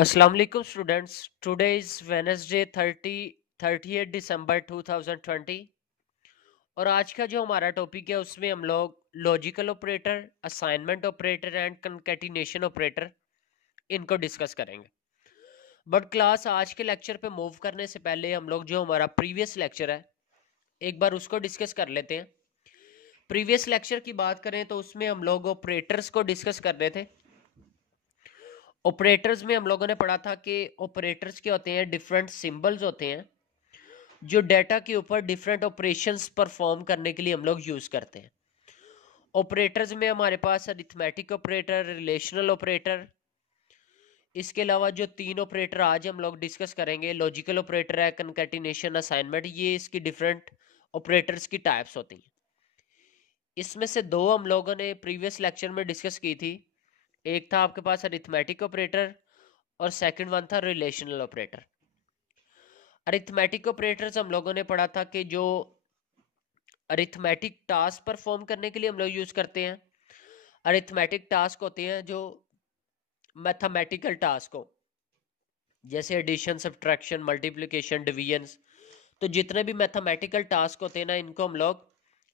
अस्सलाम वालेकुम students. Today is Wednesday 30 दिसंबर 2020 और आज का जो हमारा टॉपिक है उसमें हम लोग logical operator, assignment operator and concatenation operator इनको डिस्कस करेंगे। बट क्लास आज के लेक्चर पे मूव करने से पहले हम लोग जो हमारा प्रीवियस लेक्चर है एक बार उसको डिस्कस कर लेते हैं। प्रीवियस लेक्चर की बात करें तो उसमें हम लोग ऑपरेटर्स को डिस्कस कर रहे थे। ऑपरेटर्स में हम लोगों ने पढ़ा था कि ऑपरेटर्स क्या होते हैं, डिफरेंट सिंबल्स होते हैं जो डेटा के ऊपर डिफरेंट ऑपरेशंस परफॉर्म करने के लिए हम लोग यूज करते हैं। ऑपरेटर्स में हमारे पास अरिथमेटिक ऑपरेटर, रिलेशनल ऑपरेटर, इसके अलावा जो तीन ऑपरेटर आज हम लोग डिस्कस करेंगे, लॉजिकल ऑपरेटर है, कंकैटिनेशन, असाइनमेंट, ये इसकी डिफरेंट ऑपरेटर्स की टाइप्स होती हैं। इसमें से दो हम लोगों ने प्रीवियस लेक्चर में डिस्कस की थी। एक था आपके पास अरिथमेटिक ऑपरेटर और सेकंड वन था रिलेशनल ऑपरेटर। अरिथमेटिक ऑपरेटर्स हम लोगों ने पढ़ा था कि जो अरिथमेटिक टास्क परफॉर्म करने के लिए हम लोग यूज करते हैं। अरिथमेटिक टास्क होते हैं जो मैथमेटिकल टास्क हो, जैसे एडिशन, सब्ट्रैक्शन, मल्टीप्लिकेशन, डिवीजन। तो जितने भी मैथमेटिकल टास्क होते हैं ना, इनको हम लोग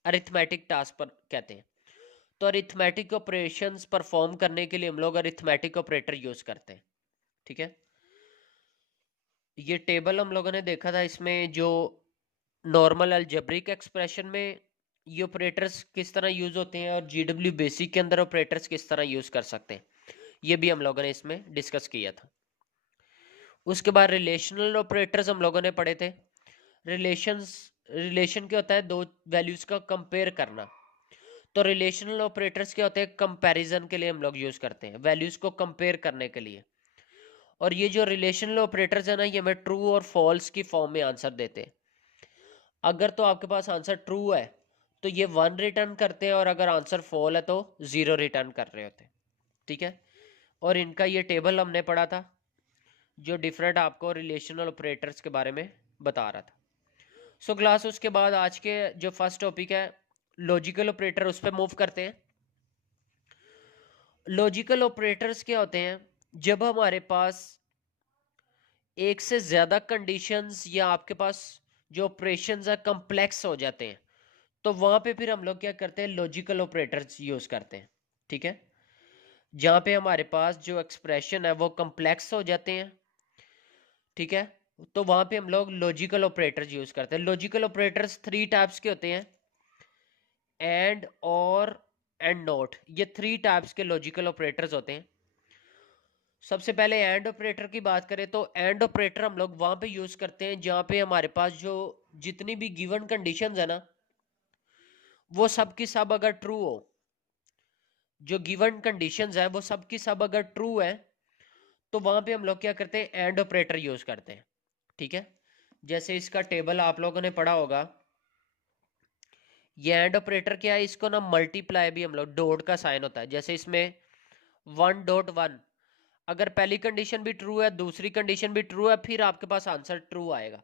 अरिथमेटिक टास्क पर कहते हैं। तो अरिथमेटिक ऑपरेशंस परफॉर्म करने के लिए हम लोग अरिथमेटिक ऑपरेटर यूज करते हैं। ठीक है, ये टेबल हम लोगों ने देखा था, इसमें जो नॉर्मल अलजेब्रिक एक्सप्रेशन में ये ऑपरेटर्स किस तरह यूज होते हैं और जीडब्ल्यू बेसिक के अंदर ऑपरेटर्स किस तरह यूज कर सकते हैं, ये भी हम लोगों ने इसमें डिस्कस किया था। उसके बाद रिलेशनल ऑपरेटर्स हम लोगों ने पढ़े थे। रिलेशन क्या होता है, दो वैल्यूज का कंपेयर करना। तो रिलेशनल ऑपरेटर्स क्या होते हैं, कंपैरिजन के लिए हम लोग यूज करते हैं, वैल्यूज को कंपेयर करने के लिए। और ये जो रिलेशनल ऑपरेटर्स है ना, ये हमें ट्रू और फॉल्स की फॉर्म में आंसर देते हैं। अगर तो आपके पास आंसर ट्रू है तो ये 1 रिटर्न करते हैं, और अगर आंसर फॉल है तो 0 रिटर्न कर रहे होते हैं। ठीक है, और इनका ये टेबल हमने पढ़ा था जो डिफरेंट आपको रिलेशनल ऑपरेटर्स के बारे में बता रहा था। सो क्लास, उसके बाद आज के जो फर्स्ट टॉपिक है लॉजिकल ऑपरेटर, उस पर मूव करते हैं। लॉजिकल ऑपरेटर्स क्या होते हैं, जब हमारे पास एक से ज्यादा कंडीशंस या आपके पास जो ऑपरेशंस है कॉम्प्लेक्स हो जाते हैं, तो वहां पे फिर हम लोग क्या करते हैं, लॉजिकल ऑपरेटर्स यूज करते हैं। ठीक है, जहां पे हमारे पास जो एक्सप्रेशन है वो कॉम्प्लेक्स हो जाते हैं। ठीक है, तो वहां पे हम लोग लॉजिकल ऑपरेटर्स यूज करते हैं। लॉजिकल ऑपरेटर्स थ्री टाइप्स के होते हैं, एंड, और, एंड नॉट। ये थ्री टाइप्स के लॉजिकल ऑपरेटर्स होते हैं। सबसे पहले एंड ऑपरेटर की बात करें तो एंड ऑपरेटर हम लोग वहां पे यूज करते हैं जहां पे हमारे पास जो जितनी भी गिवन कंडीशंस है ना, वो सब की सब अगर ट्रू हो, जो गिवन कंडीशंस है वो सब की सब अगर ट्रू है, तो वहां पे हम लोग क्या करते हैं, एंड ऑपरेटर यूज करते हैं। ठीक है, जैसे इसका टेबल आप लोगों ने पढ़ा होगा, ये एंड ऑपरेटर क्या है, इसको ना मल्टीप्लाई भी हम लोग, डॉट का साइन होता है, जैसे इसमें 1.1, अगर पहली कंडीशन भी ट्रू है, दूसरी कंडीशन भी ट्रू है, फिर आपके पास आंसर ट्रू आएगा।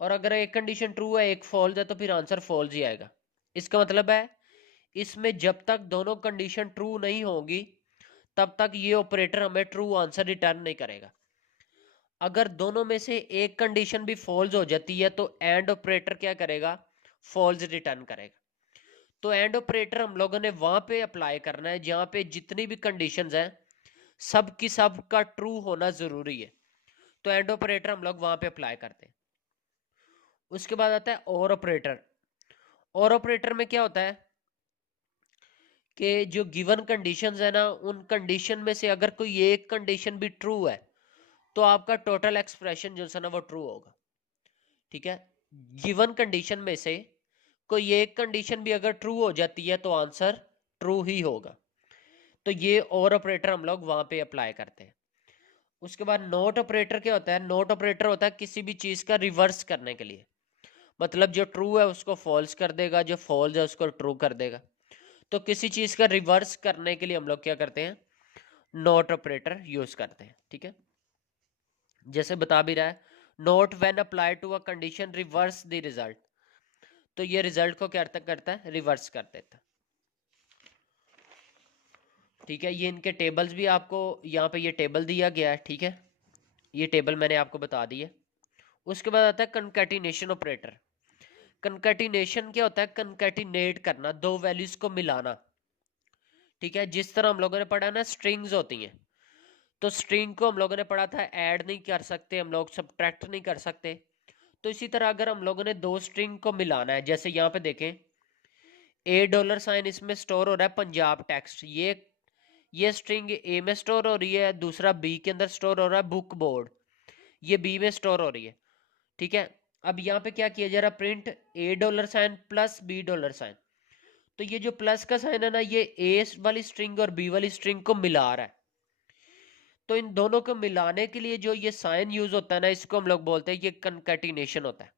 और अगर एक कंडीशन ट्रू है, एक फॉल्स है, तो फिर आंसर फॉल्स ही आएगा। इसका मतलब है इसमें जब तक दोनों कंडीशन ट्रू नहीं होगी तब तक ये ऑपरेटर हमें ट्रू आंसर रिटर्न नहीं करेगा। अगर दोनों में से एक कंडीशन भी फॉल्स हो जाती है तो एंड ऑपरेटर क्या करेगा, फॉल्स रिटर्न करेगा। तो एंड ऑपरेटर हम लोगों ने वहां पे अप्लाई करना है जहां पे जितनी भी कंडीशंस हैं सब की सब का ट्रू होना जरूरी है। तो एंड ऑपरेटर हम लोग वहां पे अप्लाई करते हैं। उसके बाद आता है और ऑपरेटर। और ऑपरेटर में क्या होता है कि जो गिवन कंडीशंस है ना, उन कंडीशन में से अगर कोई एक कंडीशन भी ट्रू है तो आपका टोटल एक्सप्रेशन जो है ना वो ट्रू होगा। ठीक है, गिवन कंडीशन में से कोई एक कंडीशन भी अगर ट्रू हो जाती है तो आंसर ट्रू ही होगा। तो ये और ऑपरेटर हम लोग वहां पे अप्लाई करते हैं। उसके बाद नोट ऑपरेटर क्या होता है, नोट ऑपरेटर होता है किसी भी चीज का रिवर्स करने के लिए, मतलब जो ट्रू है उसको फॉल्स कर देगा, जो फॉल्स है उसको ट्रू कर देगा। तो किसी चीज का रिवर्स करने के लिए हम लोग क्या करते हैं, नोट ऑपरेटर यूज करते हैं। ठीक है, जैसे बता भी रहा है, note when apply to a condition reverse the result. तो ये रिजल्ट को क्या करता है, रिवर्स कर देता है। ठीक है, ये इनके टेबल्स भी आपको यहाँ पे ये टेबल दिया गया है। ठीक है, ये टेबल मैंने आपको बता दी है। उसके बाद आता है कंकैटिनेशन ऑपरेटर। कंकैटिनेशन क्या होता है? कंकैटिनेट करना, दो वैल्यूज को मिलाना। ठीक है, जिस तरह हम लोगों ने पढ़ा ना स्ट्रिंग्स होती हैं, तो स्ट्रिंग को हम लोगों ने पढ़ा था ऐड नहीं कर सकते हम लोग, सब्ट्रैक्ट नहीं कर सकते। तो इसी तरह अगर हम लोगों ने दो स्ट्रिंग को मिलाना है, जैसे यहाँ पे देखें $, इसमें स्टोर हो रहा है पंजाब टेक्स्ट, ये स्ट्रिंग ए में स्टोर हो रही है, दूसरा बी के अंदर स्टोर हो रहा है बुक बोर्ड, ये बी में स्टोर हो रही है। ठीक है, अब यहाँ पे क्या किया जा रहा है? प्रिंट $, प्लस $, तो ये जो प्लस का साइन है ना, ये ए वाली स्ट्रिंग और बी वाली स्ट्रिंग को मिला रहा है। तो इन दोनों को मिलाने के लिए जो ये साइन यूज होता है ना, इसको हम लोग बोलते हैं ये कंकैटिनेशन होता है,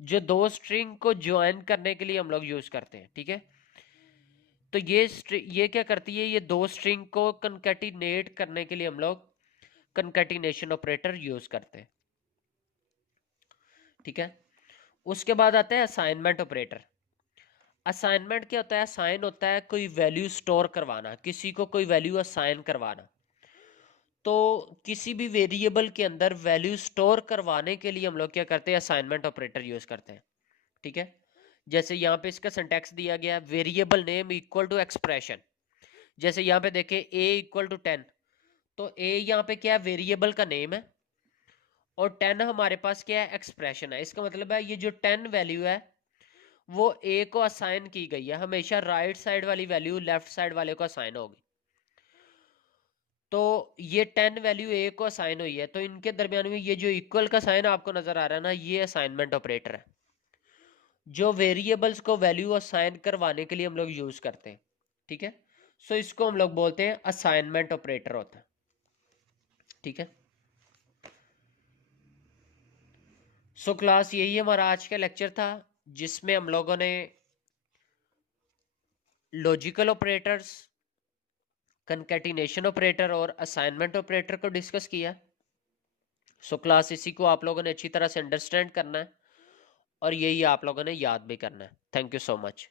जो दो स्ट्रिंग को ज्वाइन करने के लिए हम लोग यूज करते हैं। ठीक है, तो ये क्या करती है? ये दो स्ट्रिंग को कंकैटिनेट करने के लिए हम लोग कंकैटिनेशन ऑपरेटर यूज करते हैं। ठीक है, उसके बाद आता है असाइनमेंट ऑपरेटर। असाइनमेंट क्या होता है? असाइन होता है कोई वैल्यू स्टोर करवाना, किसी को कोई वैल्यू असाइन करवाना। तो किसी भी वेरिएबल के अंदर वैल्यू स्टोर करवाने के लिए हम लोग क्या करते हैं? असाइनमेंट ऑपरेटर यूज करते हैं। ठीक है, जैसे यहाँ पे इसका सिंटैक्स दिया गया, variable name equal to expression. जैसे यहाँ पे देखें a इक्वल टू 10, तो a यहाँ पे क्या है? वेरिएबल का नेम है, और 10 हमारे पास क्या है? एक्सप्रेशन है। इसका मतलब है ये जो 10 वैल्यू है वो a को असाइन की गई है, हमेशा राइट साइड वाली वैल्यू लेफ्ट साइड वाले को असाइन होगी। तो ये 10 वैल्यू a को असाइन हुई है, तो इनके दरमियान में ये जो इक्वल का साइन आपको नजर आ रहा है ना, ये असाइनमेंट ऑपरेटर है, जो वेरिएबल्स को वैल्यू असाइन करवाने के लिए हम लोग यूज करते हैं। ठीक है, सो इसको हम लोग बोलते हैं असाइनमेंट ऑपरेटर होता है। ठीक है, सो क्लास यही हमारा आज का लेक्चर था, जिसमें हम लोगों ने लॉजिकल ऑपरेटर्स, कंकैटिनेशन ऑपरेटर और असाइनमेंट ऑपरेटर को डिस्कस किया। सो क्लास इसी को आप लोगों ने अच्छी तरह से अंडरस्टैंड करना है, और यही आप लोगों ने याद भी करना है। Thank you so much.